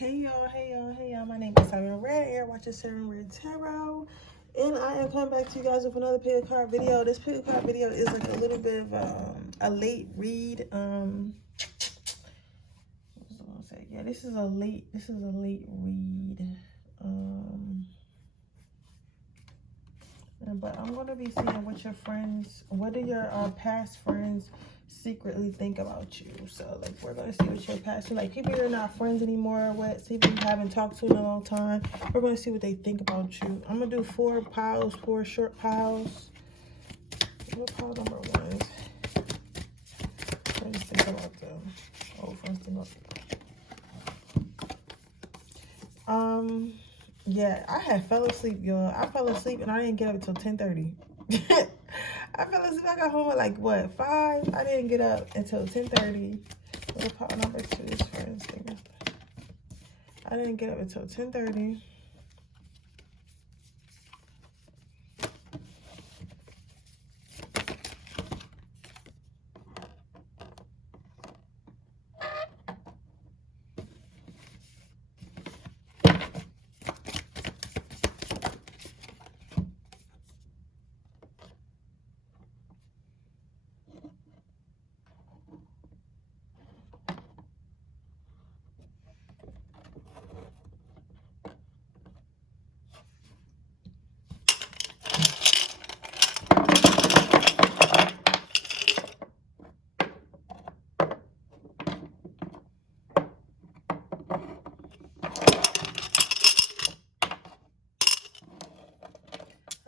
Hey y'all, my name is Siren Red. You're watching Siren Red Tarot, and I am coming back to you guys with another pick a card video. This pick a card video is like a little bit of a late read. What was I gonna say? Yeah, this is a late read. But I'm gonna be seeing what your friends, what do your past friends secretly think about you. So like we're gonna see what your past, like people you're not friends anymore with, people you haven't talked to in a long time, we're gonna see what they think about you. I'm gonna do 4 piles, 4 short piles. What pile number 1 is? Friends think about them. Oh, friends think about them. Yeah, I had fell asleep, y'all. I fell asleep and I didn't get up until 10:30. I fell asleep. I got home at like what, 5? I didn't get up until 10:30. Little pile number 2 is friends thing. I didn't get up until 10:30.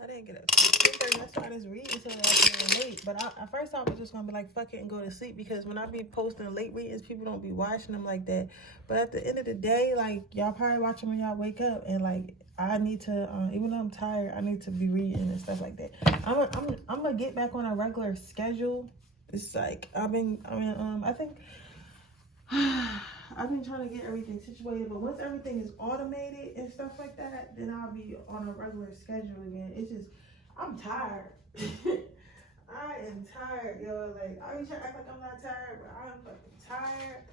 I didn't get up till 10:30. That's why I just read until after late. But at first I was just gonna be like, fuck it and go to sleep, because when I be posting late readings, people don't be watching them like that. But at the end of the day, like y'all probably watch them when y'all wake up, and like I need to, even though I'm tired, I need to be reading and stuff like that. I'm gonna get back on a regular schedule. It's like I think I've been trying to get everything situated, but once everything is automated and stuff like that, then I'll be on a regular schedule again. It's just, I'm tired. I am tired, yo. Like, I be trying to act like I'm not tired, but I'm fucking tired.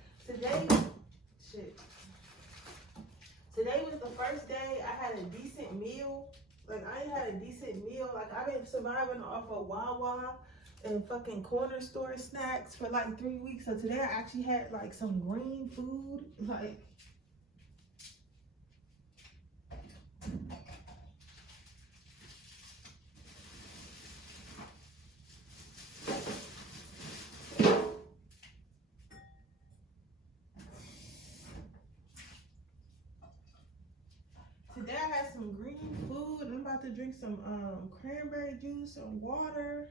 Today was the first day I had a decent meal. Like, I ain't had a decent meal. Like, I've been surviving off of Wawa and fucking corner store snacks for like 3 weeks. So today I actually had like some green food. Like, today I had some green food. I'm about to drink some cranberry juice and water.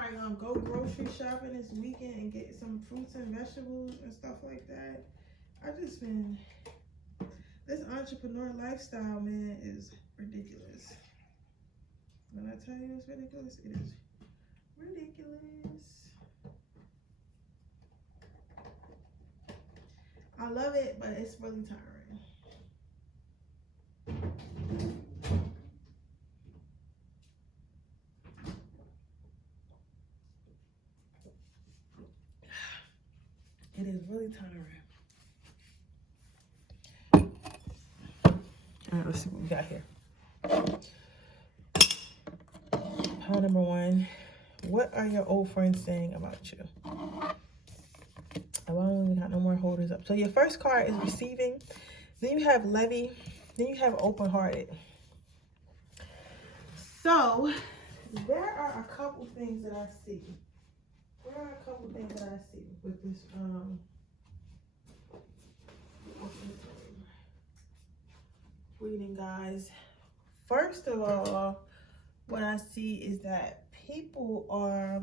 I'm gonna go grocery shopping this weekend and get some fruits and vegetables and stuff like that. I just been, this entrepreneur lifestyle, man, is ridiculous. When I tell you it's ridiculous, it is ridiculous. I love it, but it's really tiring. It is really tiring. All right, let's see what we got here. Pile number 1. What are your old friends saying about you? Oh, I only got no more holders up. So your first card is receiving. Then you have levy. Then you have open-hearted. So there are a couple things that I see. There are a couple things that I see with this reading, guys. First of all, what I see is that people are,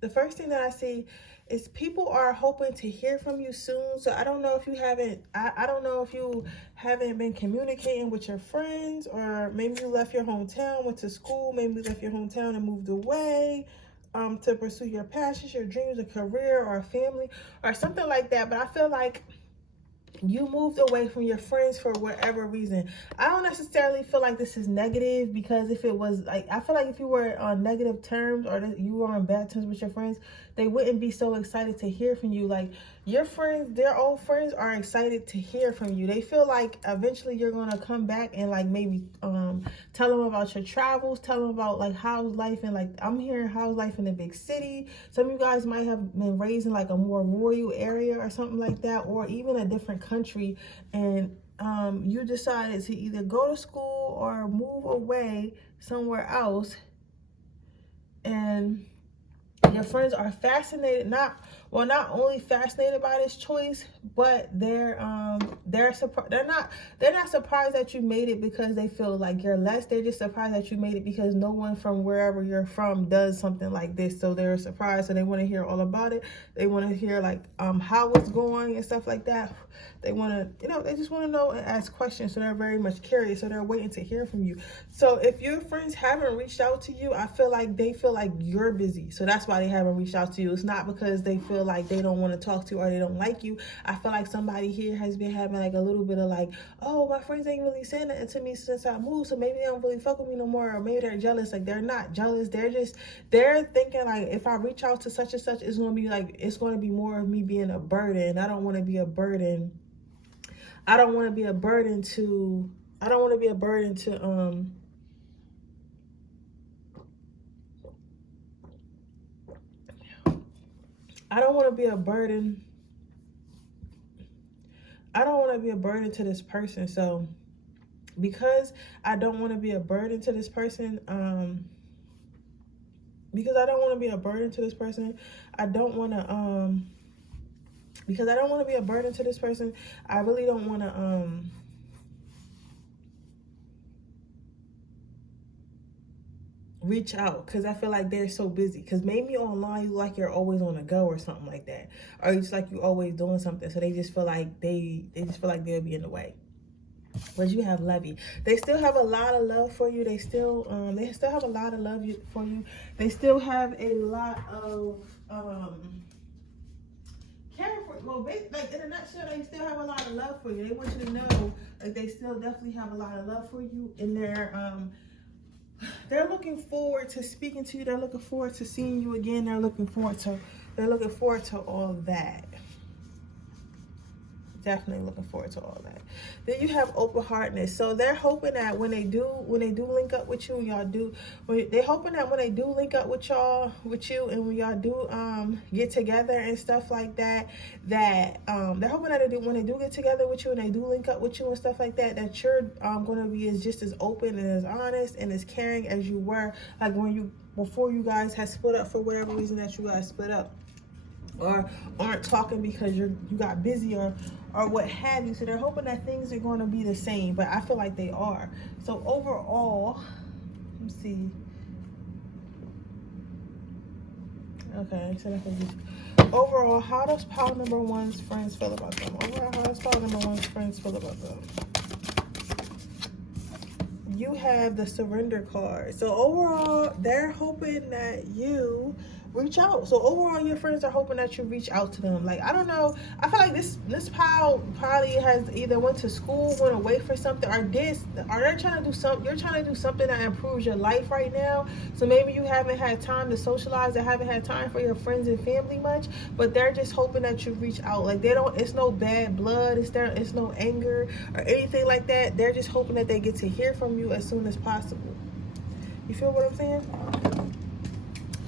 the first thing that I see is people are hoping to hear from you soon. So I don't know if you haven't, I don't know if you haven't been communicating with your friends, or maybe you left your hometown, went to school, maybe you left your hometown and moved away to pursue your passions, your dreams, a career, or a family, or something like that. But I feel like you moved away from your friends for whatever reason. I don't necessarily feel like this is negative, because if it was like, I feel like if you were on negative terms or you were on bad terms with your friends, they wouldn't be so excited to hear from you. Like, your friends, their old friends are excited to hear from you. They feel like eventually you're going to come back and like maybe tell them about your travels, tell them about like how's life, and like I'm hearing how's life in the big city. Some of you guys might have been raised in like a more rural area or something like that, or even a different country, and you decided to either go to school or move away somewhere else, and your friends are fascinated, not only fascinated by this choice, but they're surprised. They're not surprised that you made it because they feel like you're less. They're just surprised that you made it because no one from wherever you're from does something like this. So they're surprised, and they want to hear all about it. They want to hear like how it's going and stuff like that. They want to, they just want to know and ask questions. So they're very much curious. So they're waiting to hear from you. So if your friends haven't reached out to you, I feel like they feel like you're busy. So that's why they haven't reached out to you. It's not because they feel like they don't want to talk to you or they don't like you. I feel like somebody here has been having like a little bit of like, oh, my friends ain't really saying nothing to me since I moved, so maybe they don't really fuck with me no more, or maybe they're jealous. Like, they're not jealous. They're thinking like, if I reach out to such and such, it's going to be more of me being a burden. I don't want to be a burden. I don't want to be a burden to I don't want to be a burden to to this person. So because I don't want to be a burden to this person, I don't want to be a burden to this person, I really don't want to reach out, because I feel like they're so busy. Because maybe online you like you're always on the go or something like that, or it's like you always doing something, so they just feel like they'll be in the way. But you have Levy. They still have a lot of love for you. They still have a lot of love for you. They still have a lot of care for you. Well, like in a nutshell, they still have a lot of love for you. They want you to know, like, they still definitely have a lot of love for you, and they're looking forward to speaking to you. They're looking forward to seeing you again. They're looking forward to all that. Definitely looking forward to all that. Then you have open-heartedness. So they're hoping that when they do link up with you, they're hoping that when they do link up with you, and when y'all do get together and stuff like that, they're hoping that when they do get together with you and they do link up with you and stuff like that, that you're going to be just as open and as honest and as caring as you were like before you guys had split up, for whatever reason that you guys split up, or aren't talking because you got busy or what have you. So they're hoping that things are going to be the same, but I feel like they are. So overall, let's see. Okay, so overall, how does pile number one's friends feel about them? Overall, how does pile number one's friends feel about them? You have the surrender card. So overall, they're hoping that you reach out. So overall, your friends are hoping that you reach out to them. Like, I don't know, I feel like this pile probably has either went to school, went away for something, or they're trying to do something. You're trying to do something that improves your life right now. So maybe you haven't had time to socialize, or haven't had time for your friends and family much, but they're just hoping that you reach out. Like, it's no bad blood, it's no anger or anything like that. They're just hoping that they get to hear from you as soon as possible. You feel what I'm saying?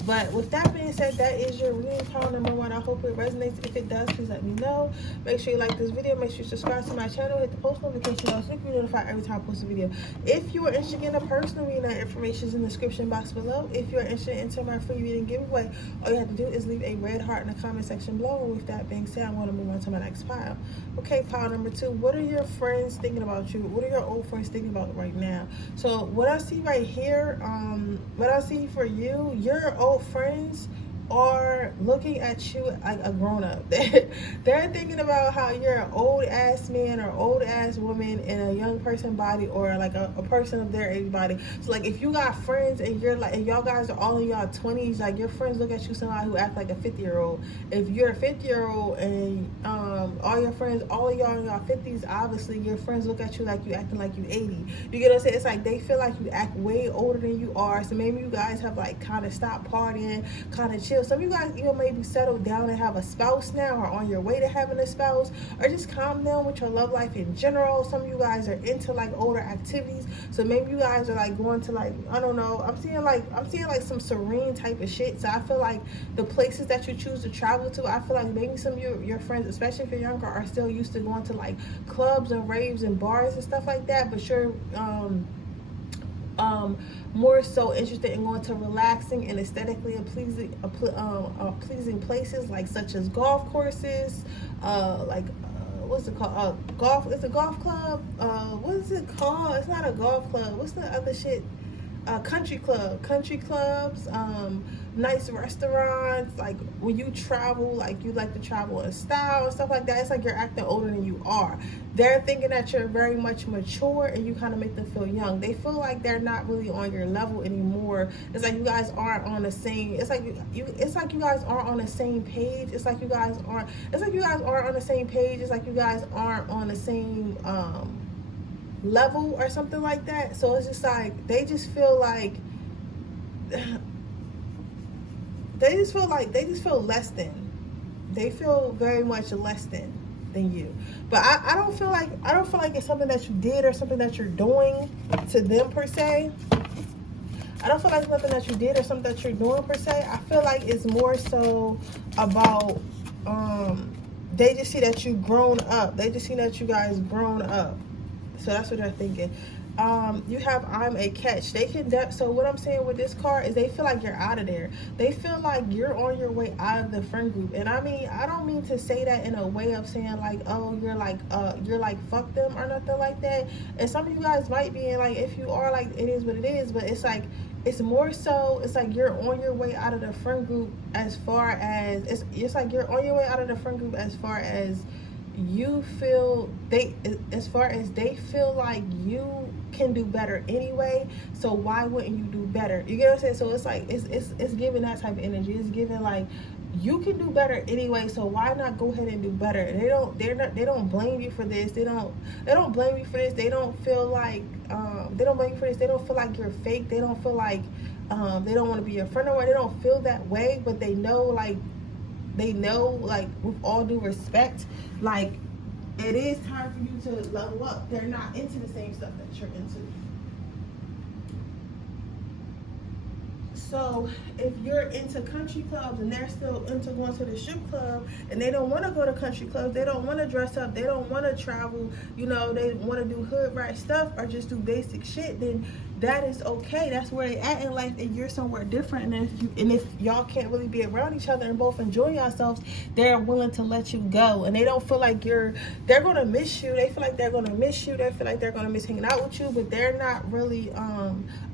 But with that being said, that is your reading pile number one. I hope it resonates. If it does, please let me know. Make sure you like this video. Make sure you subscribe to my channel. Hit the post notification bell so you can be notified every time I post a video. If you are interested in a personal reading, that information is in the description box below. If you are interested in my free reading giveaway, all you have to do is leave a red heart in the comment section below. And with that being said, I'm going to move on to my next pile. Okay, pile number two. What are your friends thinking about you? What are your old friends thinking about right now? So what I see right here, what I see for you, your old friends are looking at you like a grown-up. They're thinking about how you're an old ass man or old ass woman in a young person body, or like a person of their age body. So like if you got friends and you're like, and y'all guys are all in y'all 20s, like your friends look at you somebody who act like a 50-year-old. If you're a 50-year-old and all your friends, all of y'all in y'all 50s, obviously your friends look at you like you acting like you 80. You get what I'm saying? It's like they feel like you act way older than you are. So maybe you guys have like kind of stopped partying, kind of chill. Some of you guys even maybe settled down and have a spouse now, or on your way to having a spouse, or just calm down with your love life in general. Some of you guys are into like older activities. So maybe you guys are like going to like, I don't know, I'm seeing like some serene type of shit. So I feel like the places that you choose to travel to, I feel like maybe some of your friends, especially if you're younger, are still used to going to like clubs and raves and bars and stuff like that, but you're more so interested in going to relaxing and aesthetically pleasing places, like such as golf courses, what's it called? Golf. It's a golf club. What is it called? It's not a golf club. What's the other shit? Country clubs, nice restaurants. Like when you travel, like you like to travel in style and stuff like that. It's like you're acting older than you are. They're thinking that you're very much mature, and you kind of make them feel young. They feel like they're not really on your level anymore. It's like you guys aren't on the same. It's like you guys aren't on the same page. It's like you guys aren't. It's like you guys aren't on the same page. It's like you guys aren't on the same level or something like that. So it's just like they just feel less than. They feel very much less than you. But I don't feel like it's something that you did or something that you're doing to them per se. I don't feel like it's nothing that you did or something that you're doing per se. I feel like it's more so about they just see that you've grown up. They just see that you guys grown up. So that's what they're thinking. You have I'm a catch. They can so what I'm saying with this card is they feel like you're out of there. They feel like you're on your way out of the friend group. And I mean, I don't mean to say that in a way of saying like, oh, you're like fuck them or nothing like that. And some of you guys might be, and like if you are, like it is what it is, but it's like it's more so, it's like you're on your way out of the friend group as far as it's like you're on your way out of the friend group as far as you feel they feel like you can do better anyway, so why wouldn't you do better? You get what I'm saying? So it's like it's giving that type of energy. It's giving like you can do better anyway, so why not go ahead and do better? They don't blame you for this. They don't blame you for this. They don't feel like they don't blame you for this. They don't feel like you're fake. They don't feel like they don't want to be your friend or they don't feel that way, but they know like with all due respect, like it is time for you to level up. They're not into the same stuff that you're into. So if you're into country clubs and they're still into going to the strip club and they don't want to go to country clubs, they don't want to dress up, they don't want to travel, you know, they want to do hood rat stuff or just do basic shit, then that is okay. That's where they at in life, and you're somewhere different. And if y'all can't really be around each other and both enjoy yourselves, they're willing to let you go. And they don't feel like they're gonna miss you. They feel like they're gonna miss you. They feel like they're gonna miss hanging out with you, but they're not really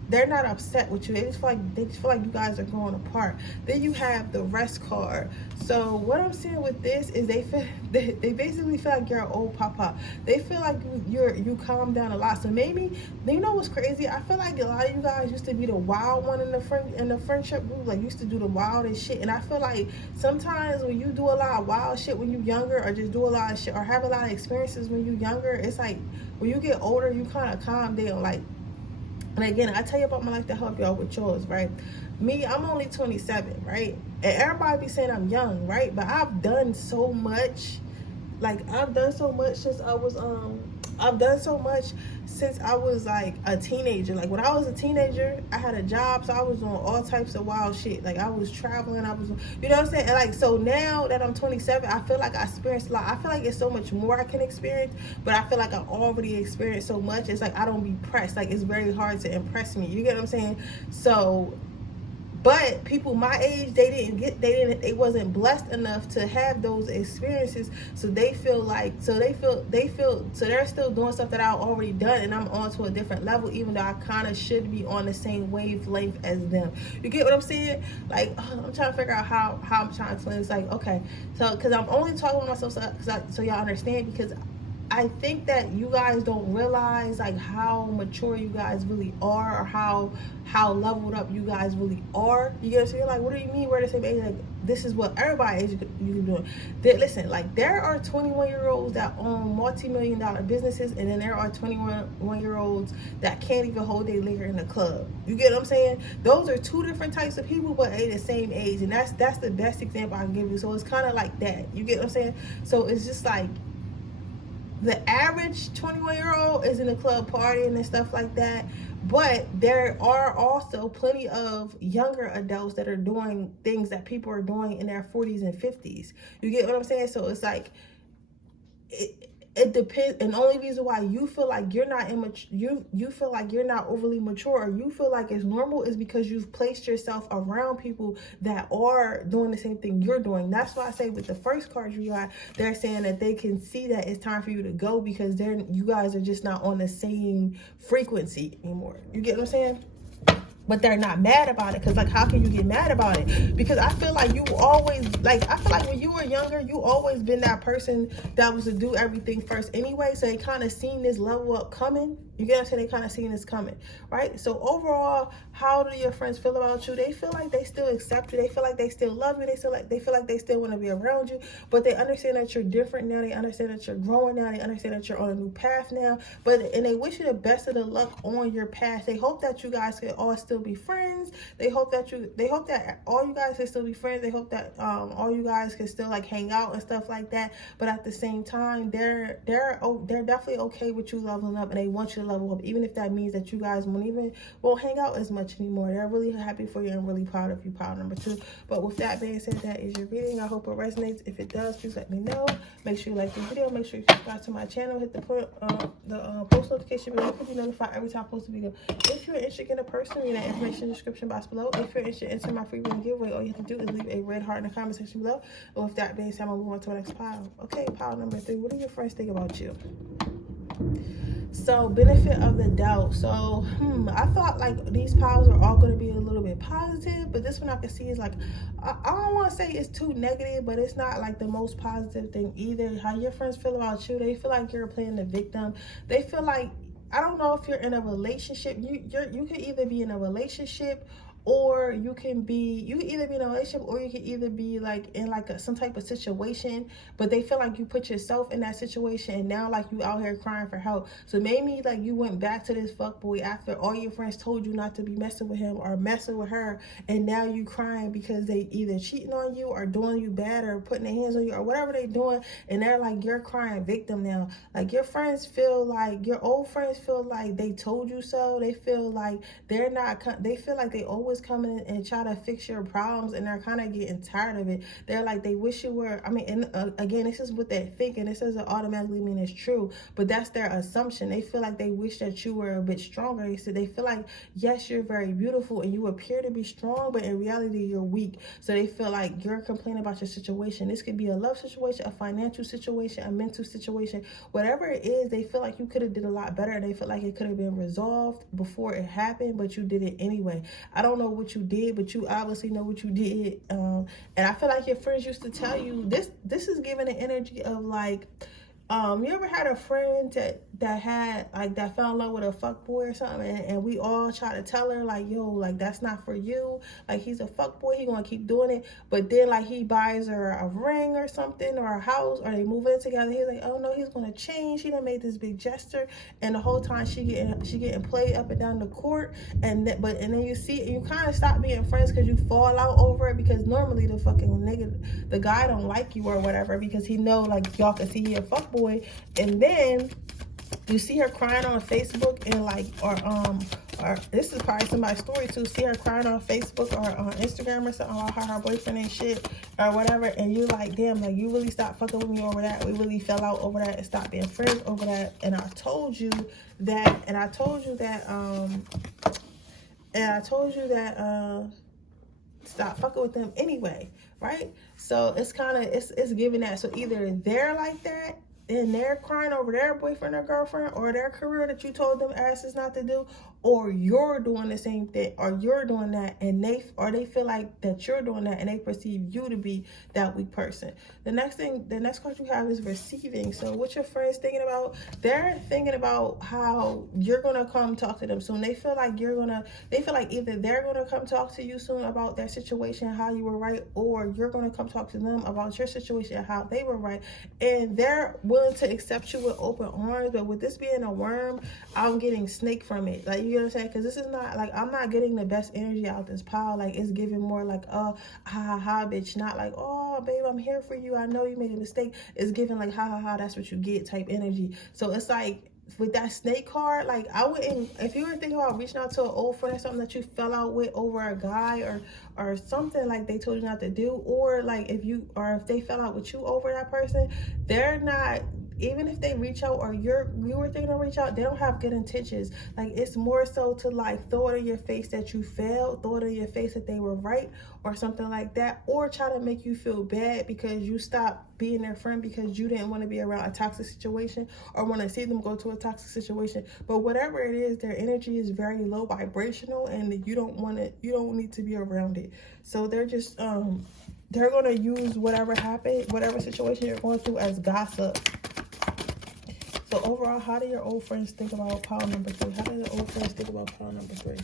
they're not upset with you. They just feel like you guys are growing apart. Then you have the rest card. So what I'm seeing with this is they basically feel like you're an old papa. They feel like you calm down a lot. So maybe, you know what's crazy? I feel like a lot of you guys used to be the wild one in the friendship group, like used to do the wildest shit. And I feel like sometimes when you do a lot of wild shit when you're younger, or just do a lot of shit or have a lot of experiences when you're younger, it's like when you get older, you kind of calm down. Like, and again, I tell you about my life to help y'all with yours, right? Me, I'm only 27, right? And everybody be saying I'm young, right? But I've done so much. Like, I've done so much since I was like a teenager. Like when I was a teenager, I had a job, so I was doing all types of wild shit. Like I was traveling, you know what I'm saying? And like, so now that I'm 27, I feel like I experienced a lot. I feel like it's so much more I can experience, but I feel like I already experienced so much. It's like I don't be pressed. Like it's very hard to impress me. You get what I'm saying? So But people my age, they wasn't blessed enough to have those experiences, so they feel like, so they're still doing stuff that I've already done, and I'm on to a different level, even though I kind of should be on the same wavelength as them. You get what I'm saying? Like, I'm trying to figure out how I'm trying to explain. It's like, okay, so because I'm only talking about myself so y'all understand, because I think that you guys don't realize like how mature you guys really are, or how leveled up you guys really are. You get what I'm saying? Like, what do you mean we're the same age? Like, this is what everybody is you doing. Listen, like, there are 21-year-olds that own multi-million-dollar businesses, and then there are 21-year-olds that can't even hold their liquor in the club. You get what I'm saying? Those are two different types of people, but they the same age, and that's the best example I can give you. So it's kind of like that. You get what I'm saying? So it's just like, the average 21-year-old is in a club partying and stuff like that, but there are also plenty of younger adults that are doing things that people are doing in their 40s and 50s. You get what I'm saying? So it's like, it depends, and the only reason why you feel like you're not immature, you feel like you're not overly mature, or you feel like it's normal, is because you've placed yourself around people that are doing the same thing you're doing. That's why I say with the first card you got, they're saying that they can see that it's time for you to go, because you guys are just not on the same frequency anymore. You get what I'm saying? But they're not mad about it, because like, how can you get mad about it? Because I feel like you always, like, I feel like when you were younger, you always been that person that was to do everything first anyway, so they kind of seen this level up coming. You get what I'm saying? They kind of seen this coming, right? So overall, how do your friends feel about you? They feel like they still accept you. They feel like they still love you. They feel like they still want to be around you, but they understand that you're different now. They understand that you're growing now. They understand that you're on a new path now, and they wish you the best of the luck on your path. They hope that you guys can all still be friends. They hope that all you guys can still be friends. They hope that all you guys can still like hang out and stuff like that. But at the same time, they're definitely okay with you leveling up, and they want you to level up, even if that means that you guys won't hang out as much anymore. They're really happy for you and really proud of you. Pile number 2. But with that being said, that is your reading. I hope it resonates. If it does, please let me know. Make sure you like the video. Make sure you subscribe to my channel. Hit the post notification bell to be notified every time I post a video. If you're interested in a person, read that information in the description box below. If you're interested in entering my free reading giveaway, all you have to do is leave a red heart in the comment section below. And with that being said, I'm gonna move on to the next pile. Okay, pile number 3. What do your friends think about you? So, benefit of the doubt. So, I thought like these piles are all going to be a little bit positive, but this one I can see is like, I don't want to say it's too negative, but it's not like the most positive thing either. How your friends feel about you? They feel like you're playing the victim. They feel like, I don't know if you're in a relationship. You could either be in a relationship, or you can either be in a relationship, or you can either be like in like some type of situation, but they feel like you put yourself in that situation, and now like you out here crying for help. So maybe like you went back to this fuckboy after all your friends told you not to be messing with him or messing with her, and now you crying because they either cheating on you or doing you bad or putting their hands on you or whatever they doing, and they're like, you're crying victim now. Like, your friends feel like, your old friends feel like they told you so. They feel like they feel like they always come in and try to fix your problems, and they're kind of getting tired of it. They're like, they wish you were, I mean, and again, this is what they're thinking. This doesn't automatically mean it's true, but that's their assumption. They feel like they wish that you were a bit stronger. They feel like, yes, you're very beautiful and you appear to be strong, but in reality you're weak. So they feel like you're complaining about your situation. This could be a love situation, a financial situation, a mental situation, whatever it is. They feel like you could have did a lot better. They feel like it could have been resolved before it happened, but you did it anyway. I don't know what you did, but you obviously know what you did. And I feel like your friends used to tell you this is giving an energy of like, you ever had a friend that fell in love with a fuckboy or something, and we all try to tell her like, yo, like, that's not for you, like, he's a fuckboy, he gonna keep doing it, but then like he buys her a ring or something, or a house, or they move in together, he's like, oh no, he's gonna change, he done made this big gesture, and the whole time she getting played up and down the court, and then you see, you kind of stop being friends because you fall out over it, because normally the fucking nigga, the guy don't like you or whatever, because he know like y'all can see he a fuckboy. And then you see her crying on Facebook, and like, or this is probably somebody's story too, see her crying on Facebook or on Instagram or something about her boyfriend and shit or whatever, and you like, damn, like, you really stopped fucking with me over that. We really fell out over that and stopped being friends over that. And I told you that stop fucking with them anyway, right? So it's kind of, it's giving that. So either they're like that and they're crying over their boyfriend or girlfriend or their career that you told them asses not to do, or you're doing the same thing, or you're doing that and they feel like that you're doing that and they perceive you to be that weak person. The next question you have is receiving. So what your friends thinking about? They're thinking about how you're gonna come talk to them soon. They feel like either they're gonna come talk to you soon about their situation, how you were right, or you're gonna come talk to them about your situation, how they were right, and they're willing to accept you with open arms. But with this being a worm, I'm getting snake from it. Like, you know what I'm saying? Because this is not like, I'm not getting the best energy out this pile. Like, it's giving more like, ha ha ha, bitch. Not like, oh babe, I'm here for you, I know you made a mistake. It's giving like, ha ha ha, that's what you get type energy. So it's like, with that snake card, like, I wouldn't, if you were thinking about reaching out to an old friend or something that you fell out with over a guy or something like they told you not to do, or like if they fell out with you over that person, they're not, even if they reach out or you were thinking to reach out, they don't have good intentions. Like, it's more so to like throw it in your face that you failed, throw it in your face that they were right or something like that, or try to make you feel bad because you stopped being their friend because you didn't want to be around a toxic situation or want to see them go to a toxic situation. But whatever it is, their energy is very low vibrational and you don't need to be around it. So they're just they're going to use whatever happened, whatever situation you're going through as gossip. So overall, how do your old friends think about pile number 3? How do your old friends think about pile number 3?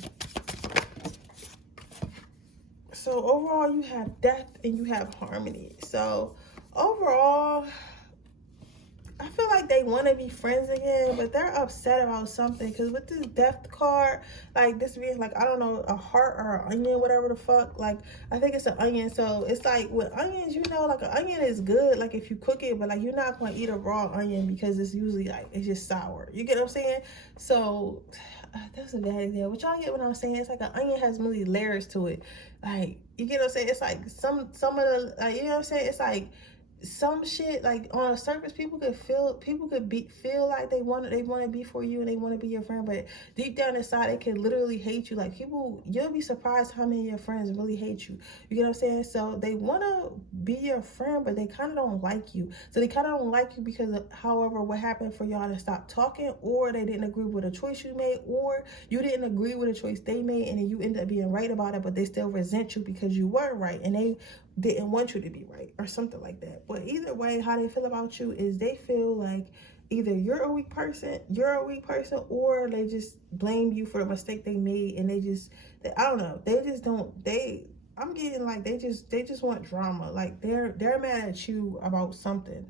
So overall, you have death and you have harmony. So overall, I feel like they want to be friends again, but they're upset about something. Because with this death card, like this being like, I don't know, a heart or an onion, whatever the fuck. Like, I think it's an onion. So it's like with onions, you know, like an onion is good, like if you cook it, but like you're not going to eat a raw onion because it's usually like, it's just sour. You get what I'm saying? So that's a bad example. But y'all get what I'm saying? It's like an onion has really layers to it. Like, you get what I'm saying? It's like some of the, like, you know what I'm saying? It's like, some shit, like on a surface, people could feel like they want to be for you and they want to be your friend, but deep down inside they can literally hate you. Like, people, you'll be surprised how many of your friends really hate you. You get what I'm saying? So they want to be your friend, but they kind of don't like you. So they kind of don't like you because of, however, what happened for y'all to stop talking, or they didn't agree with a choice you made, or you didn't agree with a choice they made and then you end up being right about it, but they still resent you because you were right and they didn't want you to be right or something like that. But either way, how they feel about you is they feel like either you're a weak person, or they just blame you for a mistake they made, and I don't know, I'm getting like they just want drama. Like, they're mad at you about something.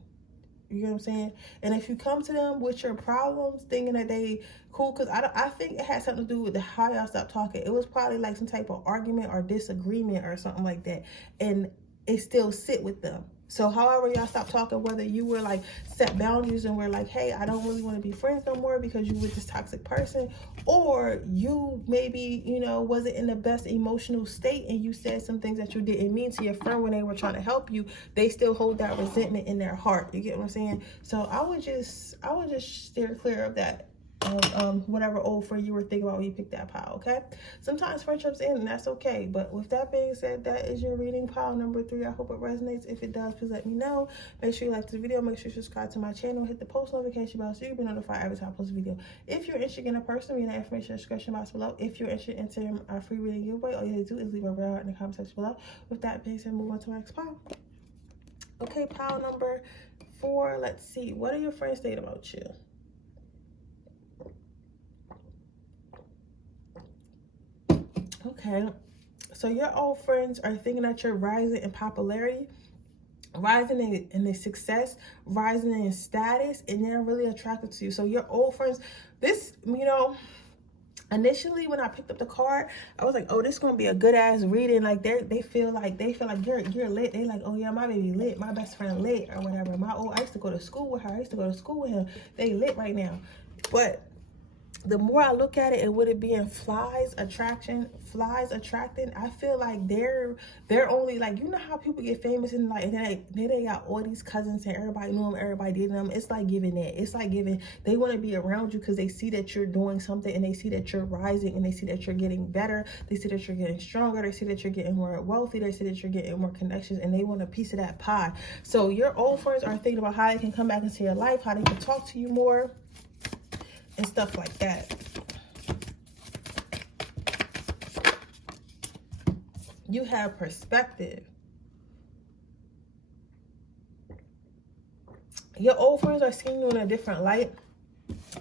You know what I'm saying? And if you come to them with your problems thinking that they cool, because I think it had something to do with how y'all stopped talking. It was probably like some type of argument or disagreement or something like that, and it still sit with them. So however y'all stopped talking, whether you were like set boundaries and were like, hey, I don't really want to be friends no more because you with this toxic person, or you maybe, you know, wasn't in the best emotional state and you said some things that you didn't mean to your friend when they were trying to help you, they still hold that resentment in their heart. You get what I'm saying? So I would just steer clear of that. Whatever old friend you were thinking about when you picked that pile, okay? Sometimes friendships end, and that's okay. But with that being said, that is your reading, pile number 3. I hope it resonates. If it does, please let me know. Make sure you like this video. Make sure you subscribe to my channel. Hit the post notification bell so you'll be notified every time I post a video. If you're interested in a person, read the information in the description box below. If you're interested in entering a free reading giveaway, all you have to do is leave a red in the comment section below. With that being said, move on to my next pile. Okay, pile number 4. Let's see. What are your friends saying about you? Okay, so your old friends are thinking that you're rising in popularity, rising in success, rising in status, and they're really attracted to you. So your old friends, this, you know, initially when I picked up the card, I was like, oh, this is gonna be a good ass reading. Like, they feel like you're lit. They like, oh yeah, my baby lit, my best friend lit, or whatever. I used to go to school with her, I used to go to school with him. They lit right now. But the more I look at it, and with it being flies attracting, I feel like they're only like, you know how people get famous and like, and then they got all these cousins and everybody knew them, everybody did them. It's like giving that. It's like giving, they want to be around you because they see that you're doing something, and they see that you're rising, and they see that you're getting better. They see that you're getting stronger. They see that you're getting more wealthy. They see that you're getting more connections, and they want a piece of that pie. So your old friends are thinking about how they can come back into your life, how they can talk to you more, and stuff like that. You have perspective. Your old friends are seeing you in a different light.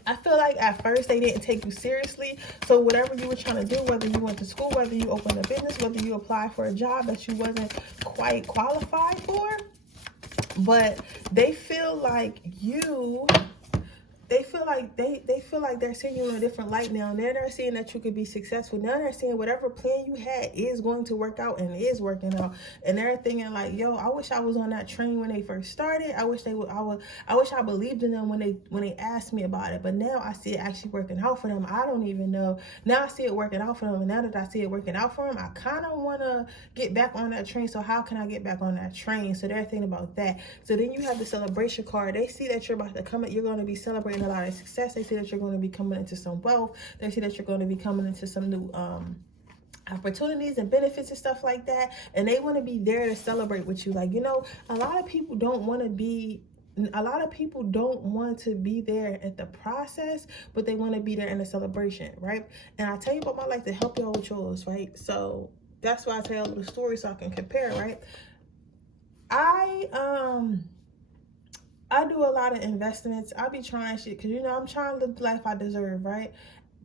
I feel like at first they didn't take you seriously. So whatever you were trying to do, whether you went to school, whether you opened a business, whether you applied for a job that you wasn't quite qualified for, but they feel like they feel like they're seeing you in a different light now. Now they're seeing that you could be successful. Now they're seeing whatever plan you had is going to work out, and is working out. And they're thinking like, yo, I wish I was on that train when they first started. I wish I believed in them when they asked me about it. But now I see it actually working out for them. I don't even know. Now I see it working out for them. And now that I see it working out for them, I kind of want to get back on that train. So how can I get back on that train? So they're thinking about that. So then you have the celebration card. They see that you're about to come, you're going to be celebrating a lot of success. They see that you're going to be coming into some wealth. They see that you're going to be coming into some new opportunities and benefits and stuff like that. And they want to be there to celebrate with you. Like, you know, a lot of people don't want to be there at the process, but they want to be there in the celebration, right? And I tell you about my life to help y'all with yours, right? So that's why I tell a little story so I can compare, right? I do a lot of investments. I be trying shit because, you know, I'm trying to live the life I deserve, right?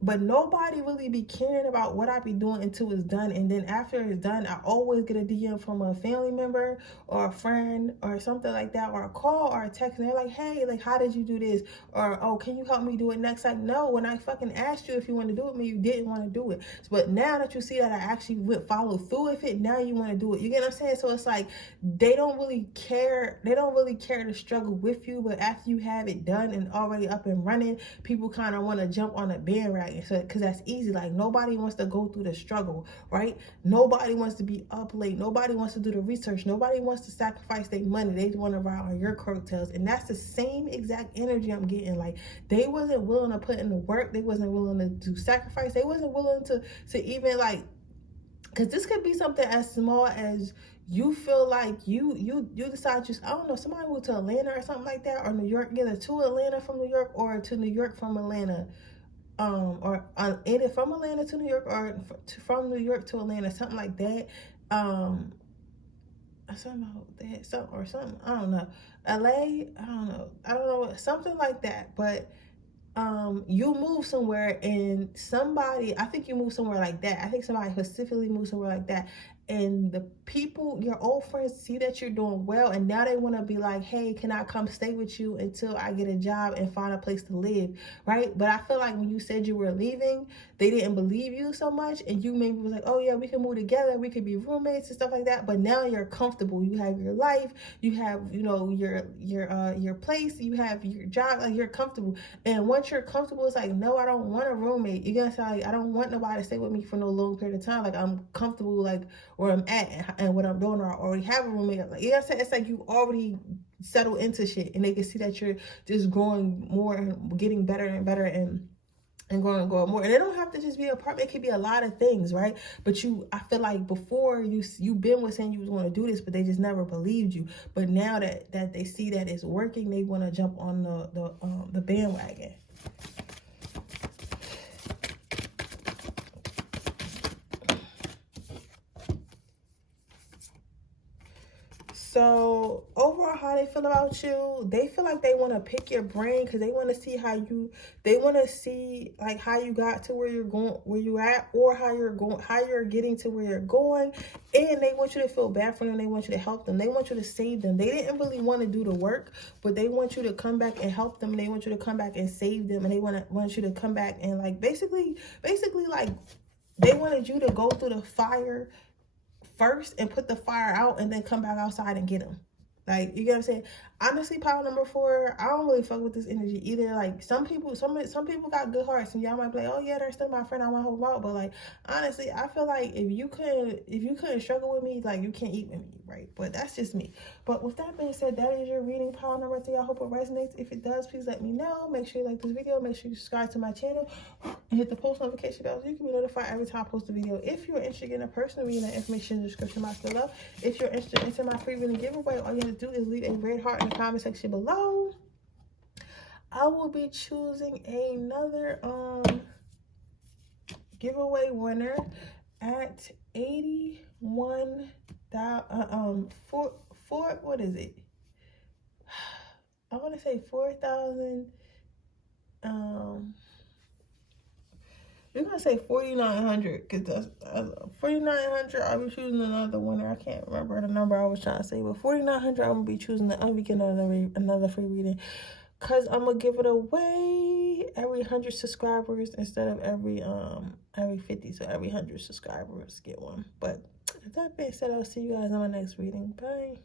But nobody really be caring about what I be doing until it's done. And then after it's done, I always get a DM from a family member or a friend or something like that, or a call or a text, and they're like, hey, like, how did you do this? Or, oh, can you help me do it next? Like, no, when I fucking asked you if you want to do it with me, you didn't want to do it. But now that you see that I actually would follow through with it, now you want to do it. You get what I'm saying? So it's like, they don't really care. They don't really care to struggle with you. But after you have it done and already up and running, people kind of want to jump on a bandwagon. So, because that's easy. Like, nobody wants to go through the struggle, right? Nobody wants to be up late. Nobody wants to do the research. Nobody wants to sacrifice their money. They want to ride on your coattails. And that's the same exact energy I'm getting. Like, they wasn't willing to put in the work. They wasn't willing to do sacrifice. They wasn't willing to even, like, because this could be something as small as you feel like you decide just, I don't know, somebody moved to Atlanta or something like that, or New York, either to Atlanta from New York or to New York from Atlanta. Or either from Atlanta to New York, or from New York to Atlanta, something like that. Something about that, or something. I don't know. LA, I don't know, something like that. But you move somewhere, and somebody, I think you move somewhere like that. I think somebody specifically moved somewhere like that. And the people, your old friends, see that you're doing well, and now they want to be like, hey, can I come stay with you until I get a job and find a place to live, right? But I feel like when you said you were leaving, they didn't believe you so much, and you maybe was like, oh yeah, we can move together, we could be roommates and stuff like that. But now you're comfortable. You have your life, you have, you know, your place, you have your job, like, you're comfortable. And once you're comfortable, it's like, no, I don't want a roommate. You're gonna say, like, I don't want nobody to stay with me for no long period of time. Like, I'm comfortable, like, where I'm at and what I'm doing, or I already have a roommate. Like, you know what I'm saying? It's like you already settle into shit, and they can see that you're just growing more and getting better and better and growing more. And it don't have to just be an apartment. It could be a lot of things, right? But I feel like before you've been with saying you was going to do this, but they just never believed you. But now that they see that it's working, they want to jump on the bandwagon. So overall, how they feel about you, they feel like they want to pick your brain because they want to see they want to see like how you got to where you're going, where you at, or how you're getting to where you're going. And they want you to feel bad for them. They want you to help them. They want you to save them. They didn't really want to do the work, but they want you to come back and help them. And they want you to come back and save them. And they want you to come back and, like, basically like, they wanted you to go through the fire first and put the fire out, and then come back outside and get them. Like, you get what I'm saying? Honestly, power number 4, I don't really fuck with this energy either. Like, some people got good hearts, and y'all might be like, oh yeah, they're still my friend, I want to help them out. But like, honestly, I feel like if you couldn't struggle with me, like, you can't eat with me, right? But that's just me. But with that being said, that is your reading, power number 3. I hope it resonates. If it does, please let me know. Make sure you like this video. Make sure you subscribe to my channel and hit the post notification bell so you can be notified every time I post a video. If you're interested in a personal reading, the information in the description box below. If you're interested in my free reading giveaway, all you have to do is leave a red heart in the comment section below. I will be choosing another giveaway winner at 81 what is it? I want to say 4,000 you're gonna say 4,900 because that's 4,900. I'll be choosing another winner. I can't remember the number I was trying to say, but 4,900. I'm gonna be choosing. I'll be getting another free reading because I'm gonna give it away every 100 subscribers instead of every 50. So every 100 subscribers get one. But with that being said, I'll see you guys on my next reading. Bye.